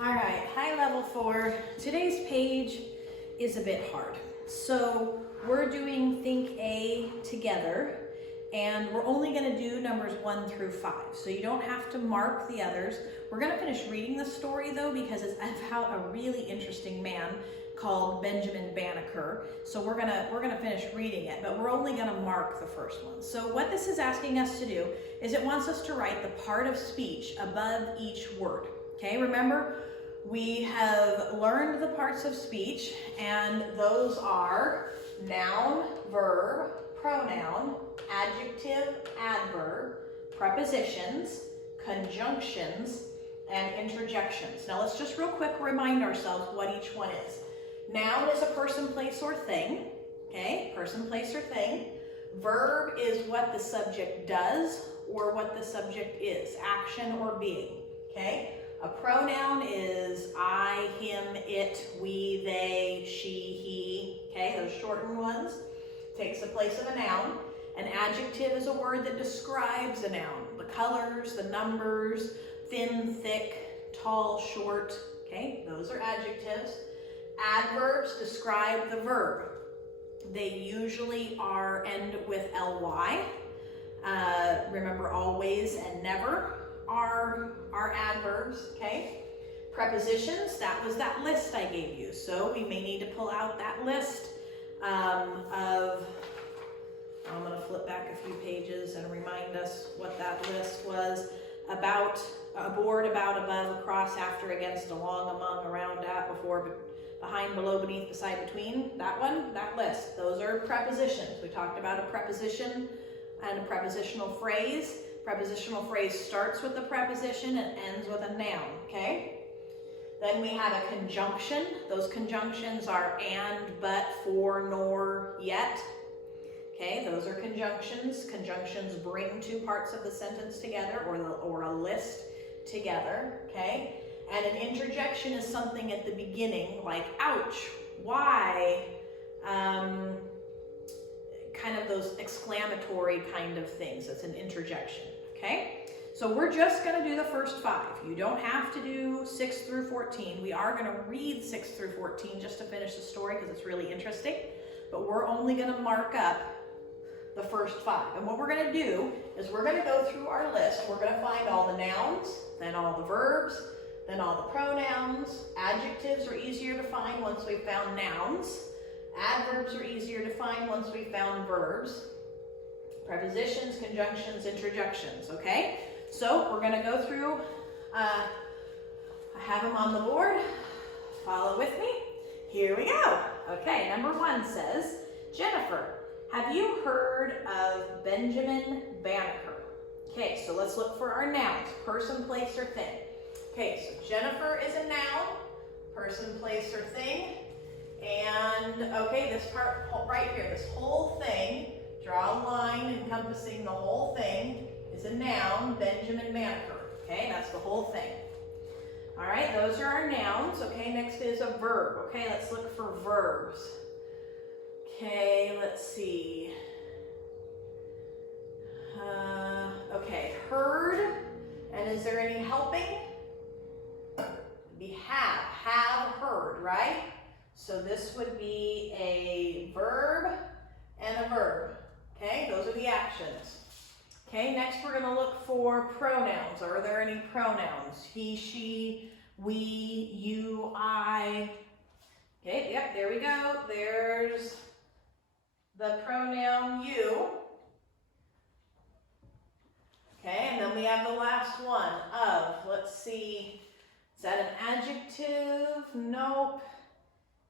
All right, high level 4. Today's page is a bit hard. So we're doing Think A together, and we're only going to do numbers 1 through 5. So you don't have to mark the others. We're going to finish reading the story though, because it's about a really interesting man called Benjamin Banneker. So we're gonna finish reading it, but we're only gonna mark the first one. So what this is asking us to do is it wants us to write the part of speech above each word. Okay, remember, we have learned the parts of speech, and those are noun, verb, pronoun, adjective, adverb, prepositions, conjunctions, and interjections. Now let's just real quick remind ourselves what each one is. Noun is a person, place, or thing. Okay, person, place, or thing. Verb is what the subject does or what the subject is, action or being. Okay, a pronoun is I, him, it, we, they, she, he. Okay, those shortened ones. Takes the place of a noun. An adjective is a word that describes a noun. The colors, the numbers, thin, thick, tall, short. Okay, those are adjectives. Adverbs describe the verb. They usually end with ly. Remember, always and never are adverbs, okay? Prepositions, that was that list I gave you. So we may need to pull out that list I'm going to flip back a few pages and remind us what that list was. About, aboard, about, above, across, after, against, along, among, around, at, before, behind, below, beneath, beside, between. That one, that list. Those are prepositions. We talked about a preposition and a prepositional phrase. Prepositional phrase starts with a preposition and ends with a noun, okay? Then we have a conjunction. Those conjunctions are and, but, for, nor, yet. Okay, those are conjunctions. Conjunctions bring two parts of the sentence together or a list together, okay? And an interjection is something at the beginning, like ouch, why, kind of those exclamatory kind of things. It's an interjection, okay? So we're just going to do the first 5. You don't have to do 6 through 14. We are going to read 6 through 14 just to finish the story because it's really interesting. But we're only going to mark up the first 5. And what we're going to do is we're going to go through our list. We're going to find all the nouns, then all the verbs, then all the pronouns. Adjectives are easier to find once we've found nouns. Adverbs are easier to find once we've found verbs. Prepositions, conjunctions, interjections, okay? So we're going to go through, I have them on the board. Follow with me. Here we go. Okay, number 1 says, Jennifer, have you heard of Benjamin Banneker? Okay, so let's look for our nouns, person, place, or thing. Okay, so Jennifer is a noun, person, place, or thing. And, okay, this part right here, this whole thing, draw a line encompassing the whole thing, is a noun, Benjamin Banneker. Okay, that's the whole thing. All right, those are our nouns. Okay, next is a verb. Okay, let's look for verbs. Okay, let's see. Okay, heard, and is there any helping? We have heard, right? So this would be a verb and a verb. Okay, those are the actions. Okay, next we're going to look for pronouns. Are there any pronouns? He, she, we, you, I. Okay, yep, there we go. There's the pronoun you. Okay, and then we have the last one, of. Let's see, is that an adjective? Nope.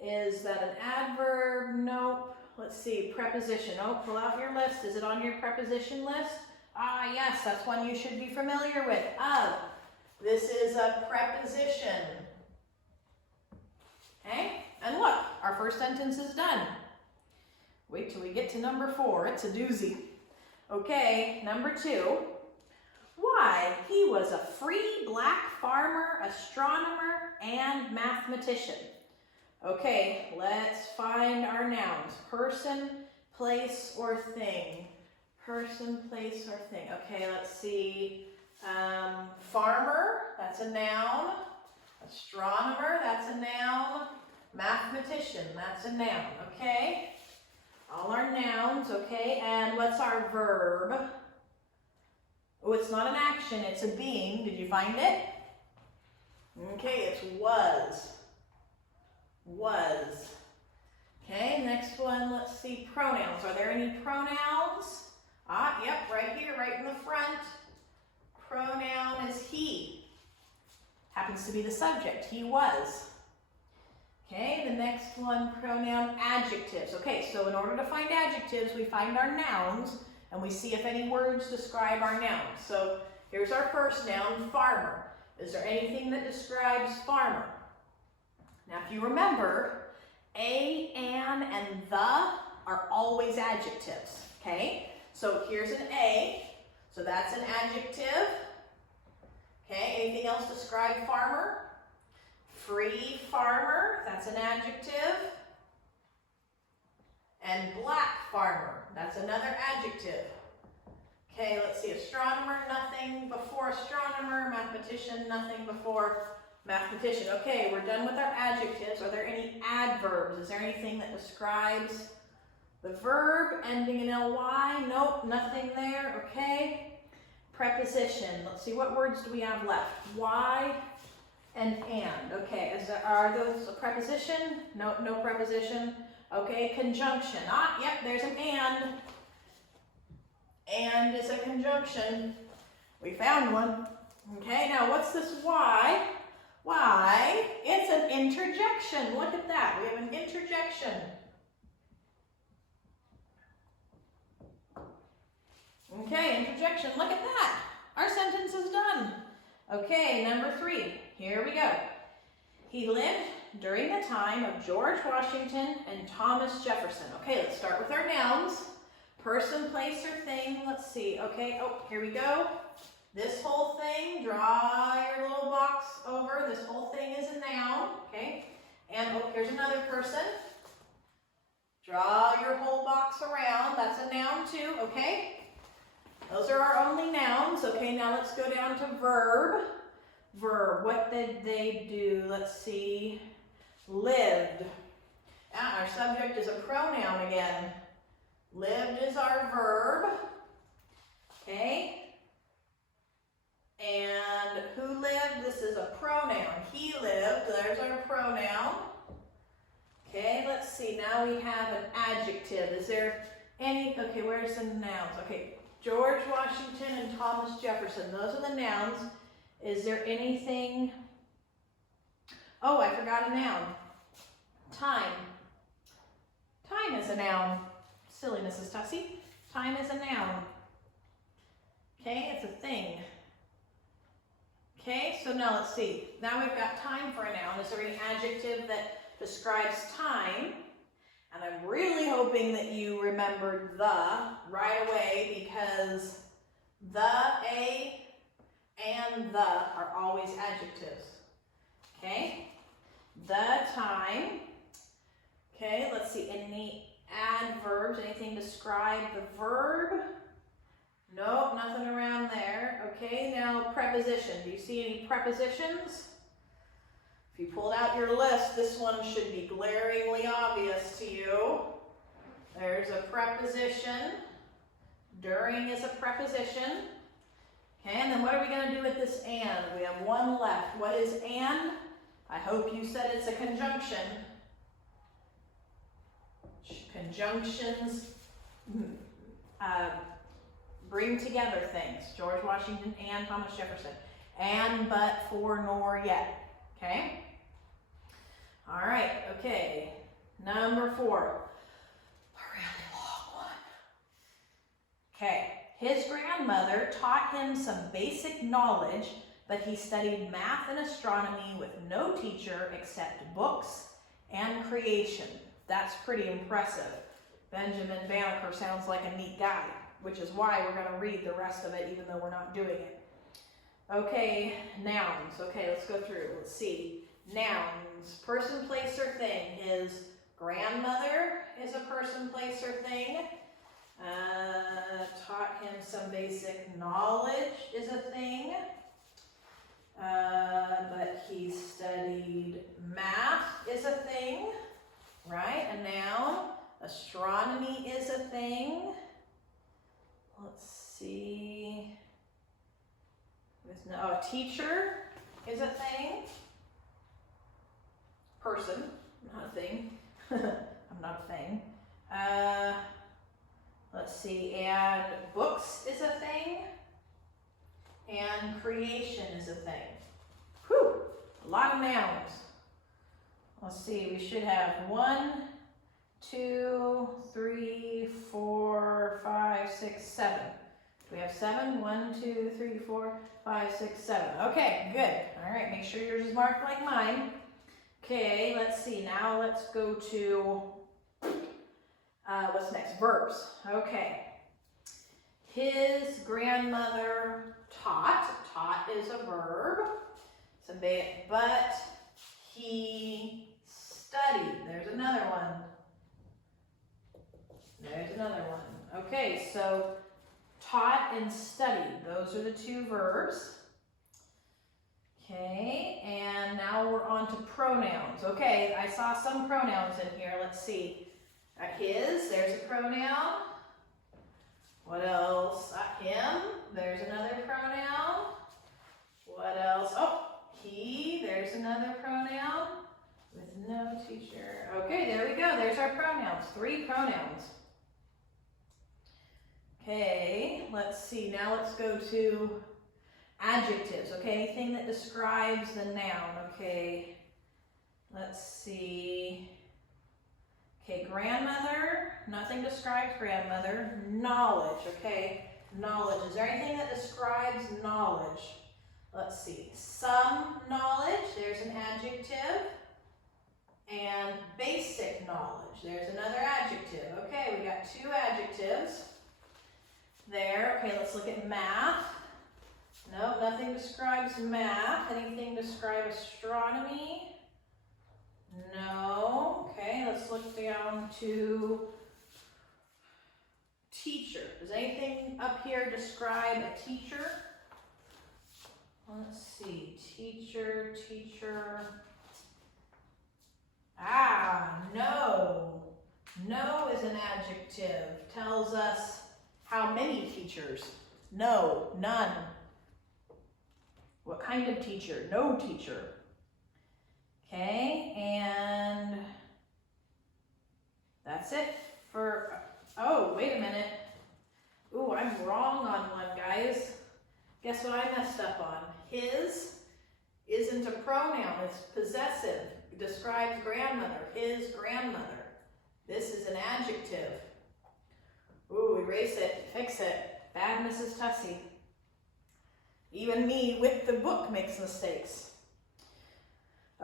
Is that an adverb? Nope. Let's see, preposition. Oh, pull out your list. Is it on your preposition list? Ah, yes, that's one you should be familiar with. Of. This is a preposition. Okay, and look, our first sentence is done. Wait till we get to number 4. It's a doozy. Okay, number 2. Why, he was a free black farmer, astronomer, and mathematician. Okay, let's find our nouns. Person, place, or thing. Person, place, or thing. Okay, let's see. Farmer, that's a noun. Astronomer, that's a noun. Mathematician, that's a noun, okay? All our nouns, okay? And what's our verb? Oh, it's not an action, it's a being. Did you find it? Okay, it's was. Was. Okay, next one, let's see, pronouns. Are there any pronouns? Yep, right here, right in the front. Pronoun is he. Happens to be the subject, he was. Okay, the next one, pronoun, adjectives. Okay, so in order to find adjectives, we find our nouns, and we see if any words describe our nouns. So here's our first noun, farmer. Is there anything that describes farmer? Now, if you remember, a, an, and the are always adjectives, okay? So here's an A, so that's an adjective. Okay, anything else describe farmer? Free farmer, that's an adjective. And black farmer, that's another adjective. Okay, let's see, astronomer, nothing before astronomer. Mathematician, nothing before mathematician. Okay, we're done with our adjectives. Are there any adverbs? Is there anything that describes the verb ending in ly? Nope, nothing there, okay. Preposition, let's see, what words do we have left? Why and. Okay, are those a preposition? No, no preposition. Okay, conjunction. Yep, there's an and. And is a conjunction. We found one. Okay, now what's this why? Why? It's an interjection. Look at that. We have an interjection. Okay, interjection. Look at that. Our sentence is done. Okay, number 3. Here we go. He lived during the time of George Washington and Thomas Jefferson. Okay, let's start with our nouns. Person, place, or thing. Let's see. Okay, here we go. This whole thing, draw your little box over. This whole thing is a noun. Okay, and here's another person. Draw your whole box around. That's a noun too. Okay. Those are our only nouns. Okay, now let's go down to verb. Verb, what did they do? Let's see. Lived. Our subject is a pronoun again. Lived is our verb. Okay. And who lived? This is a pronoun. He lived. There's our pronoun. Okay, let's see. Now we have an adjective. Is there any? Okay, where's the nouns? Okay. George Washington and Thomas Jefferson. Those are the nouns. Is there anything? Oh, I forgot a noun. Time. Time is a noun. Silly, Mrs. Tussie. Time is a noun. Okay, it's a thing. Okay, so now let's see. Now we've got time for a noun. Is there any adjective that describes time? And I'm really hoping that you remembered the right away, because the, a, and the are always adjectives. Okay? The time. Okay, let's see. Any adverbs? Anything describe the verb? Nope, nothing around there. Okay, now preposition. Do you see any prepositions? If you pulled out your list, this one should be glaringly obvious to you. There's a preposition. During is a preposition. Okay, and then what are we going to do with this and? We have one left. What is and? I hope you said it's a conjunction. Conjunctions bring together things. George Washington and Thomas Jefferson. And, but, for, nor, yet. Okay? All right, okay. Number 4. A really long one. Okay. His grandmother taught him some basic knowledge, but he studied math and astronomy with no teacher except books and creation. That's pretty impressive. Benjamin Banneker sounds like a neat guy, which is why we're going to read the rest of it, even though we're not doing it. Okay, nouns. Okay, let's go through. Let's see. Nouns. Person, place, or thing. His grandmother is a person, place, or thing. Taught him some basic knowledge is a thing. But he studied No, teacher is a thing. Person, not a thing. I'm not a thing. Let's see, and books is a thing. And creation is a thing. Whew, a lot of nouns. Let's see, we should have 1, 2, 3, 4, 5, 6, 7. We have 7. 1, 2, 3, 4, 5, 6, 7. Okay, good. All right, make sure yours is marked like mine. Okay, let's see. Now let's go to what's next? Verbs. Okay. His grandmother taught. Taught is a verb. So but he studied. There's another one. There's another one. Okay, so taught and studied. Those are the two verbs. Okay, and now we're on to pronouns. Okay, I saw some pronouns in here. Let's see. His, there's a pronoun. What else? Him, there's another pronoun. What else? Oh, he, there's another pronoun with no teacher. Okay, there we go. There's our pronouns. 3 pronouns. Okay, let's see. Now let's go to adjectives. Okay, anything that describes the noun. Okay, let's see. Okay, grandmother. Nothing describes grandmother. Knowledge. Okay, knowledge. Is there anything that describes knowledge? Let's see. Some knowledge. There's an adjective. And basic knowledge. There's another adjective. Okay, we got 2 adjectives there. Okay, let's look at math. No, nothing describes math. Anything describe astronomy? No. Okay, let's look down to teacher. Does anything up here describe a teacher? Let's see. Teacher, teacher. No. No is an adjective. Tells us how many teachers. No, none. What kind of teacher? No teacher. Okay, and that's it for, oh, wait a minute. Ooh, I'm wrong on one, guys. Guess what I messed up on? His isn't a pronoun, it's possessive. It describes grandmother, his grandmother. This is an adjective. Ooh, erase it, fix it. Bad Mrs. Tussey. Even me with the book makes mistakes.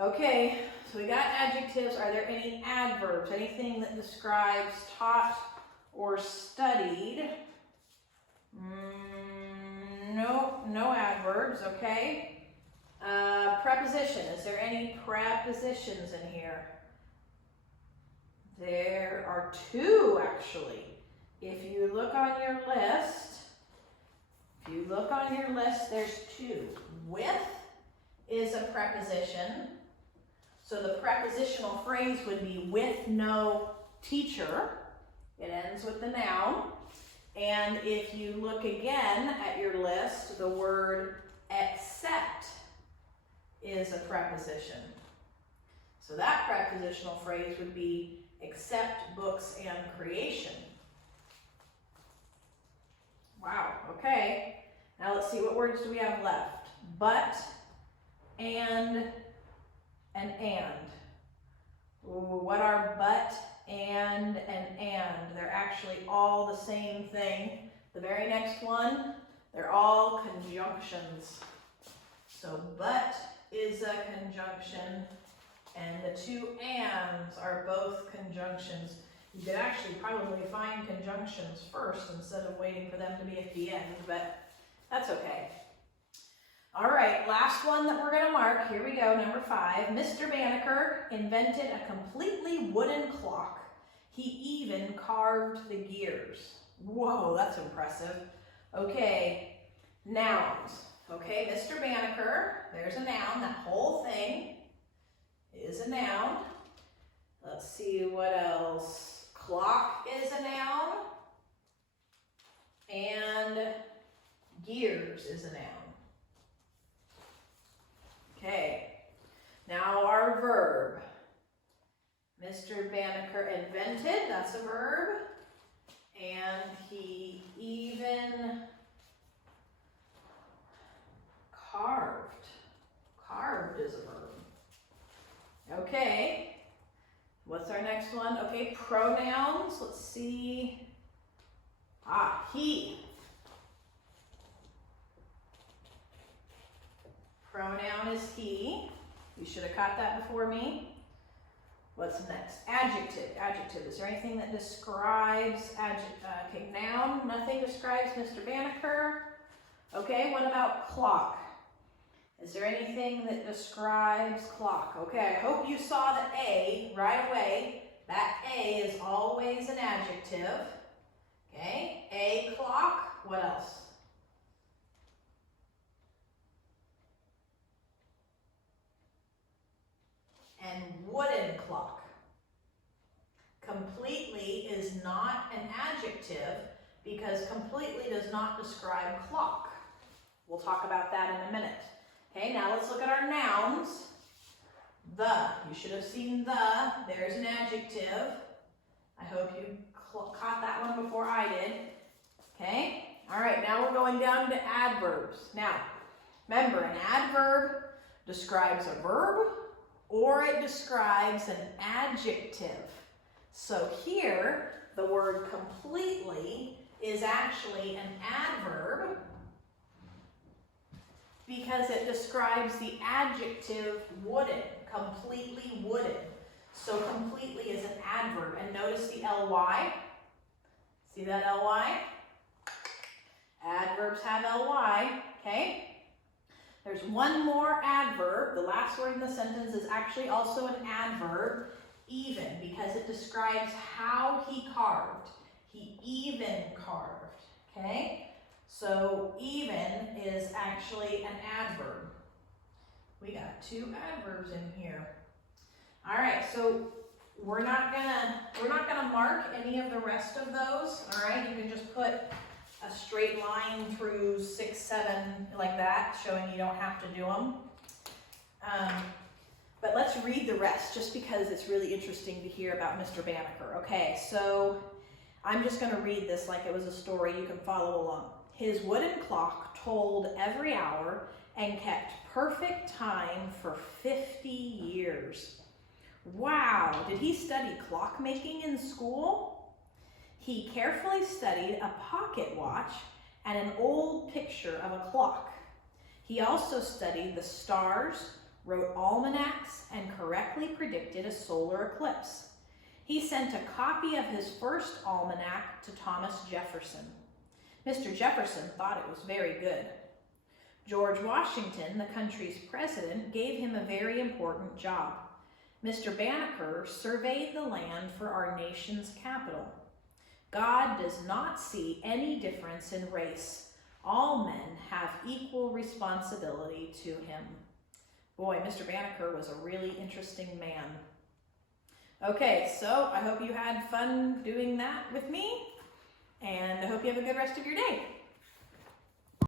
Okay, so we got adjectives. Are there any adverbs? Anything that describes taught or studied? No, no adverbs, okay. Preposition, is there any prepositions in here? There are 2 actually. If you look on your list, there's 2. With is a preposition. So the prepositional phrase would be with no teacher. It ends with the noun. And if you look again at your list, the word except is a preposition. So that prepositional phrase would be except books and creation. Wow, okay. Now let's see, what words do we have left? But, and. Ooh, what are but, and? They're actually all the same thing. The very next one, they're all conjunctions. So but is a conjunction, and the 2 ands are both conjunctions. You could actually probably find conjunctions first instead of waiting for them to be at the end, but that's okay. All right, last one that we're going to mark. Here we go, number 5. Mr. Banneker invented a completely wooden clock. He even carved the gears. Whoa, that's impressive. Okay, nouns. Okay, Mr. Banneker, there's a noun. That whole thing is a noun. Let's see what else. Clock is a noun. And gears is a noun. Okay, now our verb. Mr. Banneker invented, that's a verb. And he even carved. Carved is a verb. Okay, what's our next one? Okay, pronouns, let's see. He. Pronoun is he. You should have caught that before me. What's next? Adjective. Adjective. Is there anything that describes okay, noun? Nothing describes Mr. Banneker. Okay, what about clock? Is there anything that describes clock? Okay, I hope you saw the A right away. That A is always an adjective. Okay, a clock. What else? And wooden clock. Completely is not an adjective because completely does not describe clock. We'll talk about that in a minute. Okay, now let's look at our nouns. The, you should have seen the, there's an adjective. I hope you caught that one before I did. Okay, all right, now we're going down to adverbs. Now, remember, an adverb describes a verb or it describes an adjective. So here, the word completely is actually an adverb because it describes the adjective wooden, completely wooden. So completely is an adverb. And notice the ly. See that ly? Adverbs have ly, okay? There's one more adverb. The last word in the sentence is actually also an adverb, even, because it describes how he carved. He even carved, okay? So even is actually an adverb. We got two adverbs in here. All right, so we're not gonna mark any of the rest of those. All right, you can just put a straight line through 6, 7, like that, showing you don't have to do them. But let's read the rest, just because it's really interesting to hear about Mr. Banneker. Okay, so I'm just going to read this like it was a story. You can follow along. His wooden clock told every hour and kept perfect time for 50 years. Wow, did he study clockmaking in school? He carefully studied a pocket watch and an old picture of a clock. He also studied the stars, wrote almanacs, and correctly predicted a solar eclipse. He sent a copy of his first almanac to Thomas Jefferson. Mr. Jefferson thought it was very good. George Washington, the country's president, gave him a very important job. Mr. Banneker surveyed the land for our nation's capital. God does not see any difference in race. All men have equal responsibility to him. Boy, Mr. Banneker was a really interesting man. Okay, so I hope you had fun doing that with me, and I hope you have a good rest of your day.